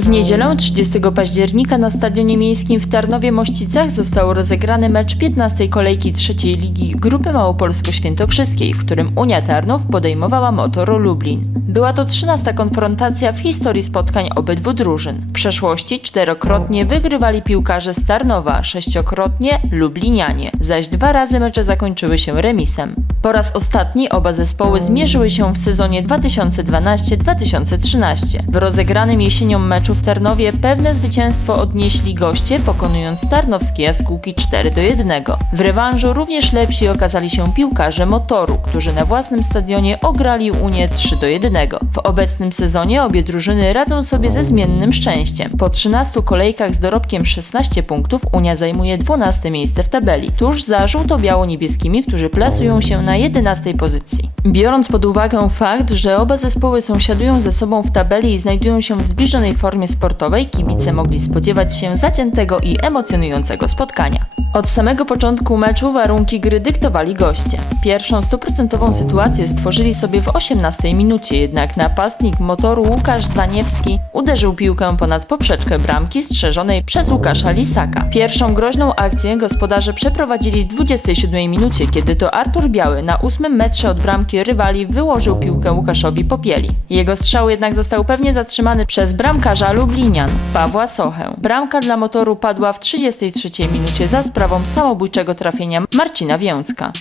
W niedzielę 30 października na Stadionie Miejskim w Tarnowie-Mościcach został rozegrany mecz 15 kolejki trzeciej ligi Grupy Małopolsko-Świętokrzyskiej, w którym Unia Tarnów podejmowała Motoro Lublin. Była to 13 konfrontacja w historii spotkań obydwu drużyn. W przeszłości czterokrotnie wygrywali piłkarze z Tarnowa, sześciokrotnie Lublinianie, zaś dwa razy mecze zakończyły się remisem. Po raz ostatni oba zespoły zmierzyły się w sezonie 2012-2013. W rozegranym jesienią meczu w Tarnowie pewne zwycięstwo odnieśli goście, pokonując tarnowskie jaskółki 4 do 1. W rewanżu również lepsi okazali się piłkarze Motoru, którzy na własnym stadionie ograli Unię 3 do 1. W obecnym sezonie obie drużyny radzą sobie ze zmiennym szczęściem. Po 13 kolejkach z dorobkiem 16 punktów Unia zajmuje 12 miejsce w tabeli, tuż za żółto-biało-niebieskimi, którzy plasują się na 11 pozycji. Biorąc pod uwagę fakt, że oba zespoły sąsiadują ze sobą w tabeli i znajdują się w zbliżonej formie sportowej, kibice mogli spodziewać się zaciętego i emocjonującego spotkania. Od samego początku meczu warunki gry dyktowali goście. Pierwszą stuprocentową sytuację stworzyli sobie w 18 minucie, jednak napastnik motoru Łukasz Zaniewski uderzył piłkę ponad poprzeczkę bramki strzeżonej przez Łukasza Lisaka. Pierwszą groźną akcję gospodarze przeprowadzili w 27 minucie, kiedy to Artur Biały na 8 metrze od bramki rywali wyłożył piłkę Łukaszowi Popieli. Jego strzał jednak został pewnie zatrzymany przez bramkarza Lublinian, Pawła Sochę. Bramka dla motoru padła w 33 minucie za sprawą samobójczego trafienia Marcina Więcka.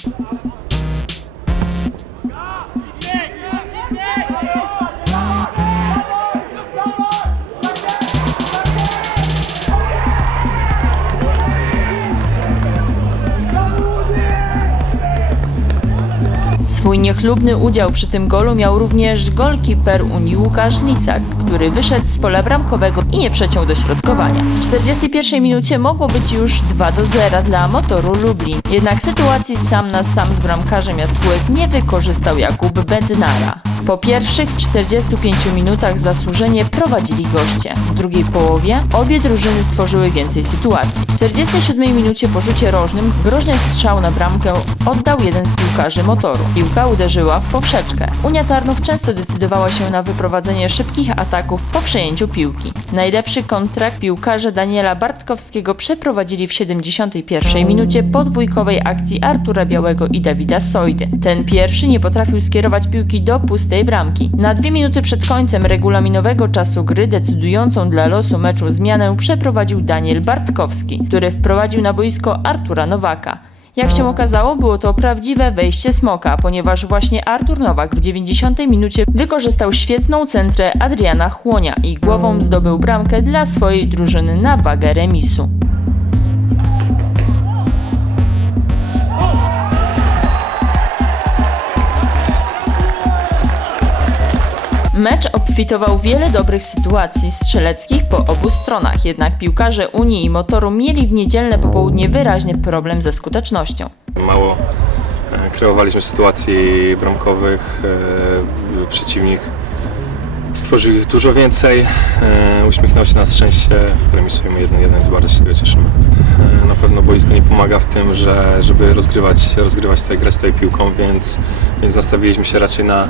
Swój niechlubny udział przy tym golu miał również golkiper Unii Łukasz Lisak, który wyszedł z pola bramkowego i nie przeciął dośrodkowania. W 41 minucie mogło być już 2 do 0 dla motoru Lublin, jednak sytuacji sam na sam z bramkarzem Jaskółek nie wykorzystał Jakub Bednara. Po pierwszych 45 minutach zasłużenie prowadzili goście. W drugiej połowie obie drużyny stworzyły więcej sytuacji. W 47 minucie po rzucie rożnym groźny strzał na bramkę oddał jeden z piłkarzy motoru. Piłka uderzyła w poprzeczkę. Unia Tarnów często decydowała się na wyprowadzenie szybkich ataków po przejęciu piłki. Najlepszy kontrakt piłkarze Daniela Bartkowskiego przeprowadzili w 71 minucie po dwójkowej akcji Artura Białego i Dawida Sojdy. Ten pierwszy nie potrafił skierować piłki do pustej bramki. Na dwie minuty przed końcem regulaminowego czasu gry decydującą dla losu meczu zmianę przeprowadził Daniel Bartkowski, który wprowadził na boisko Artura Nowaka. Jak się okazało, było to prawdziwe wejście smoka, ponieważ właśnie Artur Nowak w 90 minucie wykorzystał świetną centrę Adriana Chłonia i głową zdobył bramkę dla swojej drużyny na wagę remisu. Mecz obfitował wiele dobrych sytuacji strzeleckich po obu stronach, jednak piłkarze Unii i Motoru mieli w niedzielne popołudnie wyraźny problem ze skutecznością. Mało e, kreowaliśmy sytuacji bramkowych. e, Przeciwnik stworzył ich dużo więcej. e, Uśmiechnął się na szczęście. Remisujemy 1-1, bardzo się z tego cieszymy. Na pewno boisko nie pomaga w tym, że, żeby rozgrywać, rozgrywać tutaj, grać tutaj piłką, więc, więc nastawiliśmy się raczej na,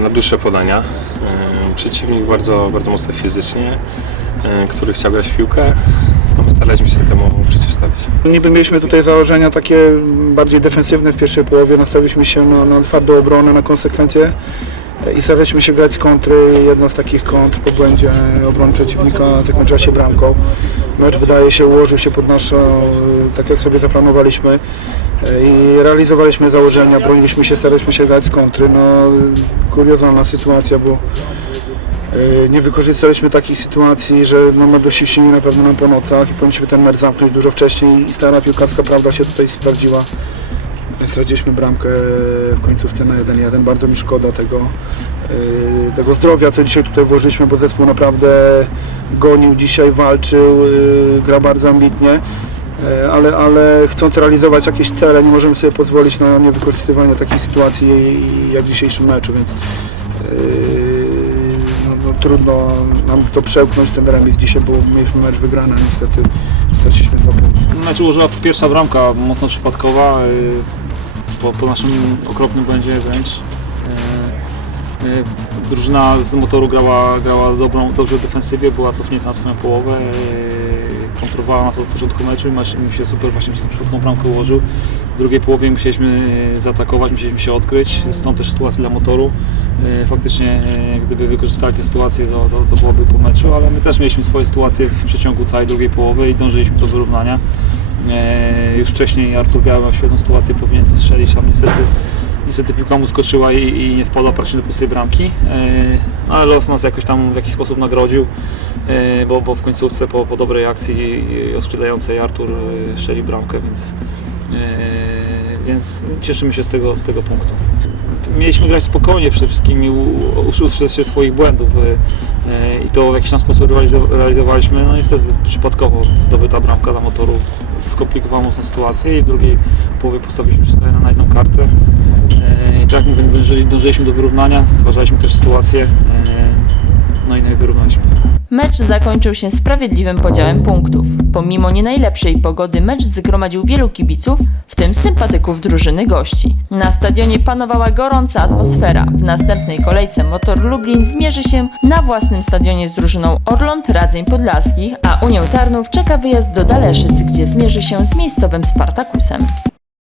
na dłuższe podania. E, Przeciwnik bardzo, bardzo mocno fizycznie, e, który chciał grać w piłkę. No my staraliśmy się temu przeciwstawić. Niby mieliśmy tutaj założenia takie bardziej defensywne w pierwszej połowie, nastawiliśmy się na, na twardą obronę, na konsekwencje i staraliśmy się grać z kontry. Jedna z takich kontr po błędzie obrony przeciwnika zakończyła się bramką. Mecz wydaje się ułożył się pod naszą, tak jak sobie zaplanowaliśmy i realizowaliśmy założenia, broniliśmy się, staraliśmy się grać z kontry. No, kuriozalna sytuacja, bo Yy, Nie wykorzystaliśmy takich sytuacji, że no, my dościśnili na pewno nam po nocach i powinniśmy ten mecz zamknąć dużo wcześniej i stara piłkarska prawda się tutaj sprawdziła. Straciliśmy bramkę w końcówce na 1-1. Bardzo mi szkoda tego, yy, tego zdrowia, co dzisiaj tutaj włożyliśmy, bo zespół naprawdę gonił dzisiaj, walczył, yy, gra bardzo ambitnie. Yy, Ale, ale chcąc realizować jakieś cele, nie możemy sobie pozwolić na niewykorzystywanie takich sytuacji jak w dzisiejszym meczu, więc yy, no, no, trudno nam to przełknąć ten remis dzisiaj, bo mieliśmy mecz wygrany, a niestety straciliśmy dwa punkty. Mecz ułożyła pierwsza bramka, mocno przypadkowa, y, po, po naszym okropnym błędzie wręcz. E, Drużyna z motoru grała, grała dobrą, dobrze w defensywie, była cofnięta na swoją połowę, kontrowowała nas od początku meczu i mi się super właśnie przez tą bramkę ułożył. W drugiej połowie musieliśmy e, zaatakować, musieliśmy się odkryć, stąd też sytuacja dla motoru. E, Faktycznie e, gdyby wykorzystali tę sytuację, to, to, to byłoby po meczu, ale my też mieliśmy swoje sytuacje w przeciągu całej drugiej połowy i dążyliśmy do wyrównania. Już wcześniej Artur Biały miał świetną sytuację, powinien to strzelić, tam niestety, niestety piłka mu skoczyła i, i nie wpadła praktycznie do pustej bramki, E, ale los nas jakoś tam w jakiś sposób nagrodził, e, bo, bo w końcówce po, po dobrej akcji oskrzydlającej Artur e, strzelił bramkę, więc, e, więc cieszymy się z tego, z tego punktu. Mieliśmy grać spokojnie przede wszystkim i się swoich błędów e, e, i to w jakiś tam sposób realizo- realizowaliśmy. No niestety przypadkowo zdobyta bramka dla motoru skomplikowała mocno sytuację i w drugiej połowie postawiliśmy wszystko na jedną kartę. E, I tak jak mówię, dążyli, dążyliśmy do wyrównania, stwarzaliśmy też sytuację, e, no i no i wyrównaliśmy. Mecz zakończył się sprawiedliwym podziałem punktów. Pomimo nie najlepszej pogody mecz zgromadził wielu kibiców, w tym sympatyków drużyny gości. Na stadionie panowała gorąca atmosfera. W następnej kolejce Motor Lublin zmierzy się na własnym stadionie z drużyną Orląt Radzeń Podlaskich, a Unią Tarnów czeka wyjazd do Daleszyc, gdzie zmierzy się z miejscowym Spartakusem.